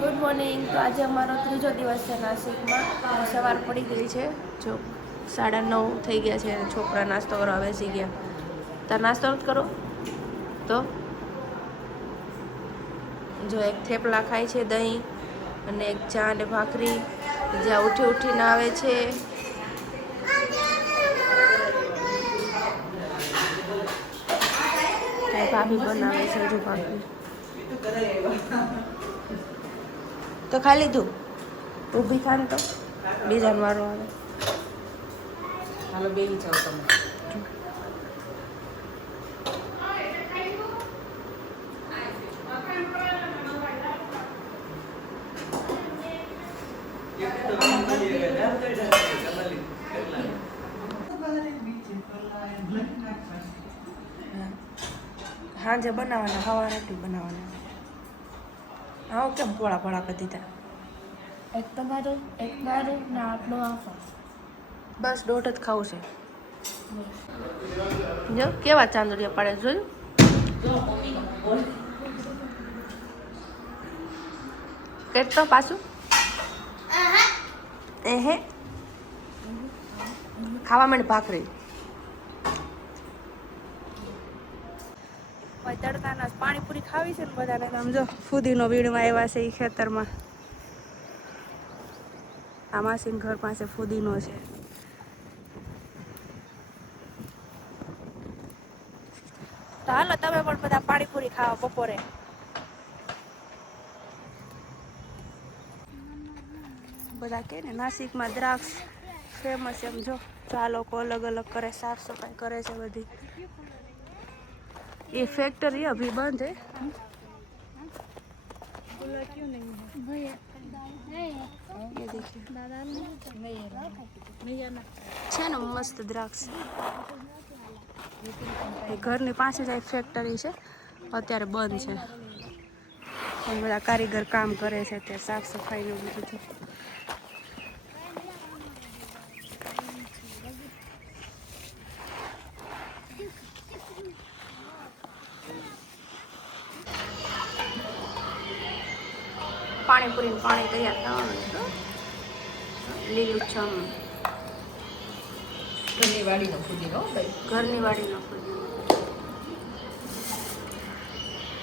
Good morning. તો આજે અમારો ત્રીજો દિવસ છે નાસિકમાં. સવાર પડી ગઈ છે, જો 9:30 થઈ ગયા છે. છોકરા નાસ્તો કરવા બેસી ગયા. તાર નાસ્તો કરો તો જો એક થેપલા ખાય છે, દહીં અને એક ચા અને ભાખરી. જ્યાં ઉઠીને આવે છે. ભાભી બનાવે છે હજુ ભાખરી. તો ખાઈ લીધું? ઊભી ખાને તો બીજાનો વારો આવે. હાલો બેહી જાઓ તમે. સાંજે બનાવવાના, સવારે નથી બનાવવાના. હા કેમ પોળા કરી દીધા? એક તમારો એક મારો ને આટલો આપો. બસ દોઢ જ ખાવું છે. જો કેવા ચાંદડિયા પડે જોયું. કેટલો પાછું એહે ખાવા માંડ ભાખરી. તડકાના પાણીપુરી ખાવી છે ને બધાને. સમજો ફુદીનો વીણવા આવ્યા છે એ ખેતરમાં. આ માસીન ઘર પાસે ફુદીનો છે. તો હાલો તમે પણ બધા પાણીપુરી ખાવા બપોરે. બધા કે ને નાસિકમાં દ્રાક્ષ ફેમસ. એમ જો આ લોકો અલગ અલગ કરે, સાફ સફાઈ કરે છે બધી. ये फैक्ट्री अभी बंद है. ये देखिए છે ને મસ્ત દ્રાક્ષ. એ ઘરની પાસે જ એક ફેક્ટરી છે, અત્યારે બંધ છે. પણ બધા કારીગર કામ કરે છે તે સાફ સફાઈનું બધું. પાણીપુરી પાણી તૈયાર થવાનું. લીલુંછમ ઘરની વાડીનો ફુદીનો ભાઈ. ઘરની વાડીનો ફુદીનો,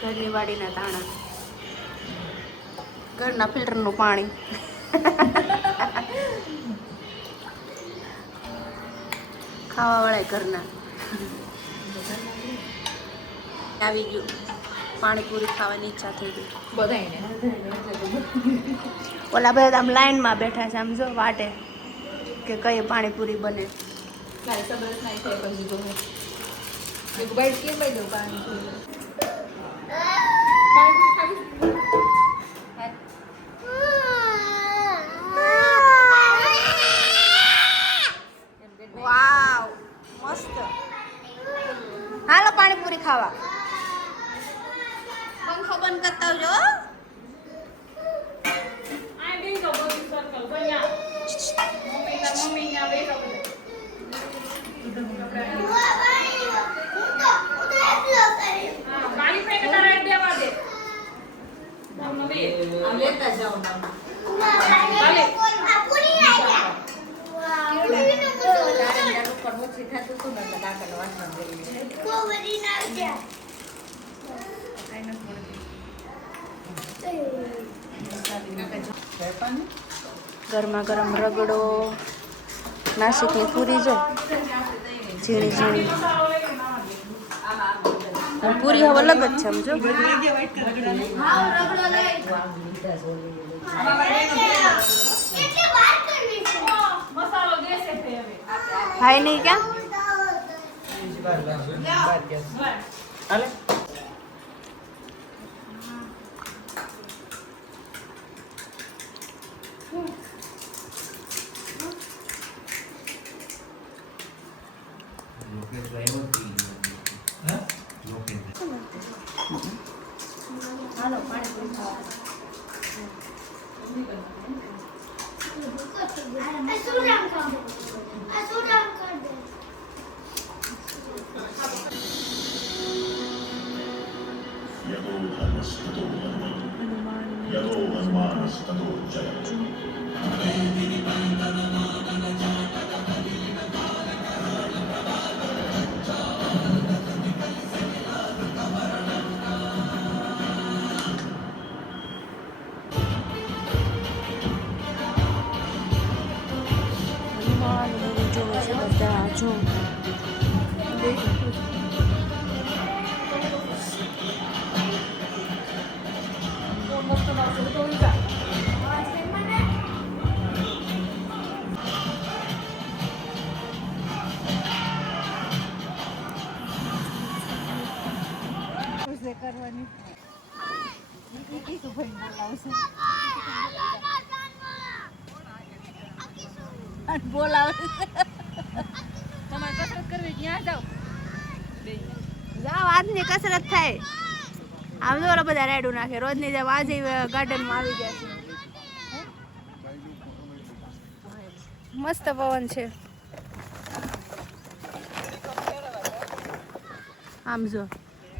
ઘરની વાડીના દાણા, ઘરના ફિલ્ટરનું પાણી. ખાવા વાળા ઘરના. આવી ગયું પાણીપુરી ખાવાની ઈચ્છા થઈ ગઈ બધાયને. ઓલા બધા આમ લાઈનમાં બેઠા છે, આમ જો વાટે કે કઈ પાણીપુરી બને. કાંઈ સબસ નહીં થાય પછી તો એક બાઈટ કેમ પાઈ દઉં પાણીપુરી. વાવ મસ્ત. હાલો પાણીપુરી ખાવા. પંખો બંધ કરતા આવજો. લેતા જાઓ ગરમા ગરમ રગડો. નાસિકની પૂરી જો ઝીણી ઝીણી. પૂરી હવે અલગ જ છે સમજો. ભાઈ નહીં ક્યાં હાલો પાણીપુરી ખાવા. હનુમાન મૂવી જોવે છે બધા જો તમારે કસરત કરવી ત્યાં જાઓ જાઓ આજની કસરત થાય આમ તો ઓલા બધા રાયડું નાખે રોજની જેમ આજે ગાર્ડનમાં આવી ગયા છે મસ્ત પવન છે આમ જો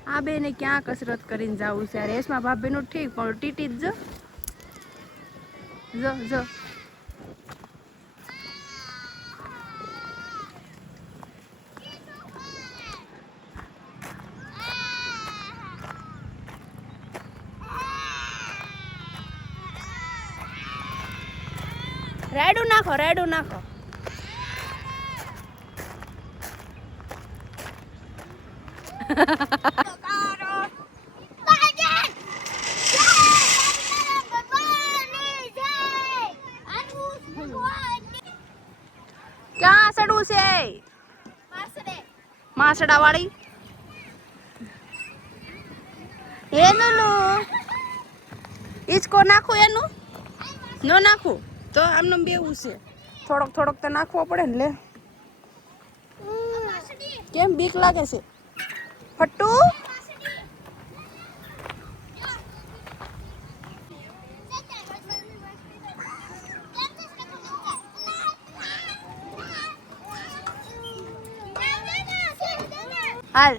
આ બેને ક્યાં કસરત કરીને જવું છે રેસમાં ભાભીનું ઠીક પણ ટીટી જ જો જો રાયડું નાખો રાયડું નાખો ક્યાં સડું છે માસડા વાળી એનું લું ઈચકો નાખું એનું ન નાખું તો આમનું બેવું છે થોડોક થોડોક તો નાખવો પડે ને લે કેમ બીક લાગે છે ફટ્ટુ હાલ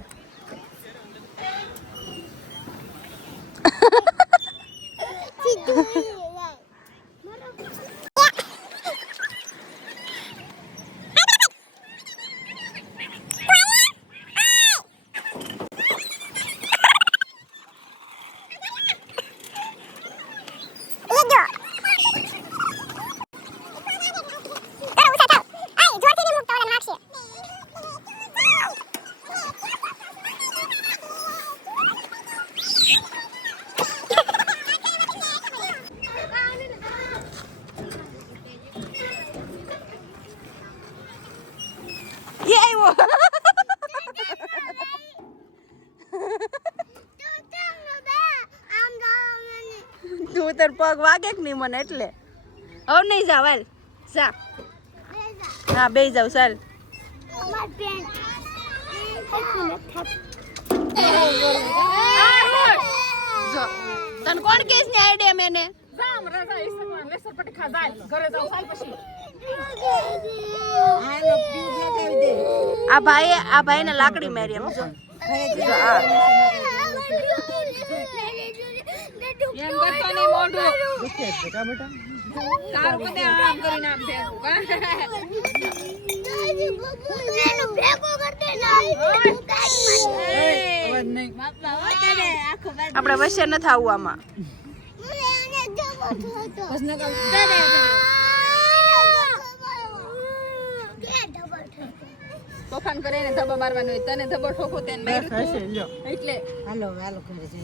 તું તાર પગ વાગે કે નહીં મને એટલે હવે નહીં જાવ હાલ જા હા બે જાવ ચાલ જો તને કોણ કેસ ની આઈડિયા મેને આ ભાઈ ને લાકડી મારી એમ જો એમ કરતો નહીં મોઢું તારું બધે આમ કરીને આમ આપણે વચ્ચે ન થવું આમાં તોફાન કરે ને ધબ્બા મારવાનું હોય તને ધબ્બો ઠોકો તેને માર્યું એટલે હાલો હાલો કરે છે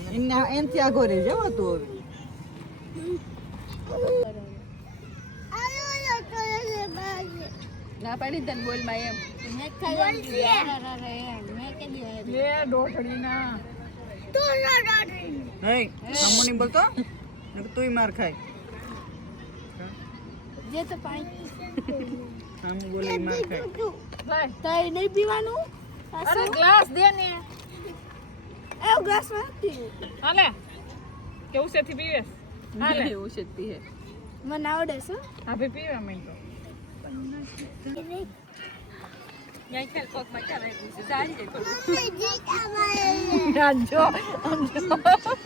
એનથી આગો રહી જવો તું ના પાડી તને બોલ માં એમ લે ડોઠડી ના નહીં સામુની બોલતો તુંય માર ખાય જે તો પાણી સામુ બોલી માર ખાય તાઈ નહીં પીવાનું અરે ગ્લાસ દે ને એ ગ્લાસ માં હાલે કેવું છે થી પીવે હાલે એવું છે પીએ મને આવડે છે હા ભઈ પીવે મેં તો ન્યાય ખેલ પગમાં ક્યાં રાખ્યું છે જાળી જાય થોડું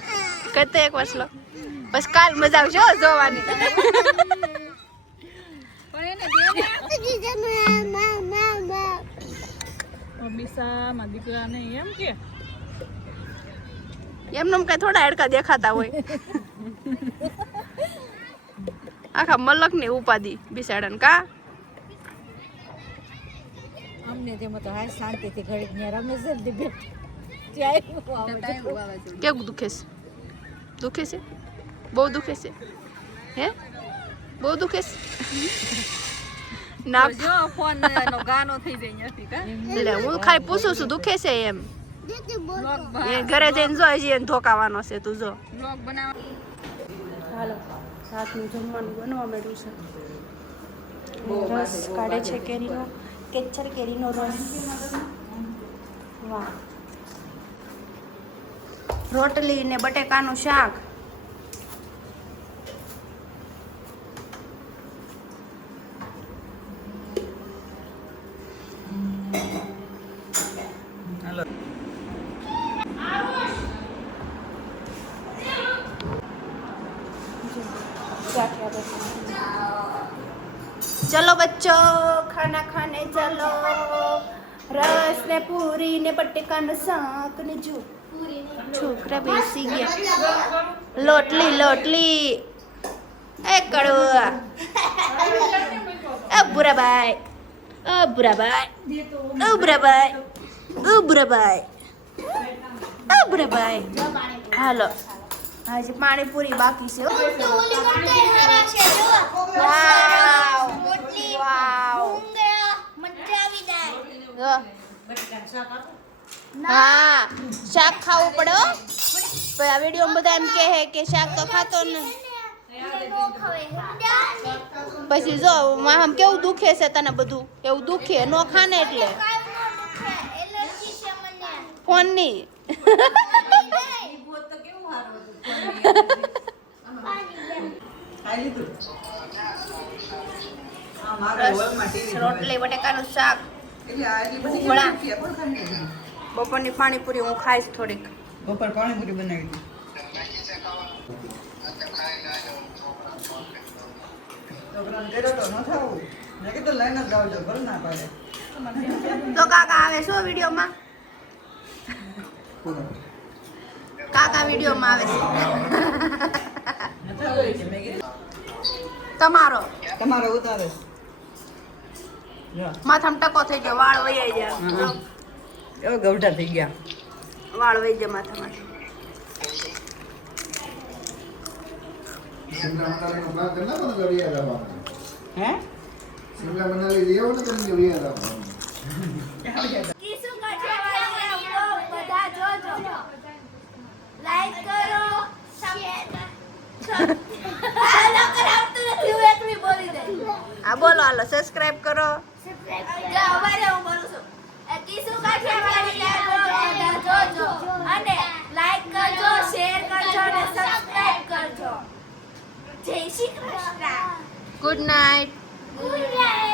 કતે એક વસલો બસ કાલ મજા આવશે હો જોવાની પણ એને બિસામાં દીકરા નહીં એમ કે એમનેમ કઈ થોડા હાડકા દેખાતા હોય આખા મલક ની ઉપાધિ બિસાડન કા અમને તેમાં તો હાય શાંતિથી ઘડીક ને રમે છે ને બેઠ ત્યાં કેવું દુખે છે દુખે છે બહુ દુખે છે હે બહુ દુખે છે ના જો ફોન નો ગાનો થઈ જાય ત્યાંથી કા એટલે હું ખાલી પૂછું છું દુખે છે એમ બ્લોગ એ ઘરે જઈને જો હજી એને ધોકાવાનો છે તું જો બ્લોગ બનાવવા હાલો રાતનું જમવાનું બનવા માંડ્યું છે રસ કાઢે છે કેરીનો કેચર કેરીનો રસ વાહ રોટલી ને બટેકાનું શાક चलो बच्चों खाना खाने चलो रस ने पूरी ने बटेका ने शाक ने जो छोकरा बेसी गया लोटली ए कड़वा अब बुरा भाई હાલો આજે પાણીપુરી બાકી છે હા શાક ખાવું પડે હો પણ આ વિડીયો બધા એમ કહે કે શાક તો ખાતો ને પછી જો આમ કેવું દુખે છે તને બધું એવું દુખે નો ખાને એટલે ફોન ની રોટલી બટેકાનું શાક બપોરની પાણીપુરી હું ખાઈશ થોડીક બપોર પાણીપુરી બનાવી છોકરાને કર્યો તો ન થાવું મેં કીધું લઈને જ જાવજો ભલે ના પાડે તો કાકા આવે શું વિડીયોમાં કાકા વિડીયોમાં આવે છે તમારો ઉતારે માથામાં ટકો થઈ ગયો વાળ વહી જાય એવો ગવઢા થઈ ગયા વાળ વહી જાય માથામાં शिमला मनाली का प्लान करना तो जरूरी है હે शिमला मनाली ले आओ ना तो जरूरी है કિસુ કાઠિયાવાડી બધા જોજો લાઈક કરો શેર હાલો કરાવતું નથી હું એકલી બોલી દે આ બોલો હાલો સબસ્ક્રાઇબ કરો જા અમારે હું બોલું છું કિસુ કાઠિયાવાડી બધા જોજો અને લાઈક કરજો શેર કરજો અને સબસ્ક્રાઇબ કરજો જય Shri Krishna good night good night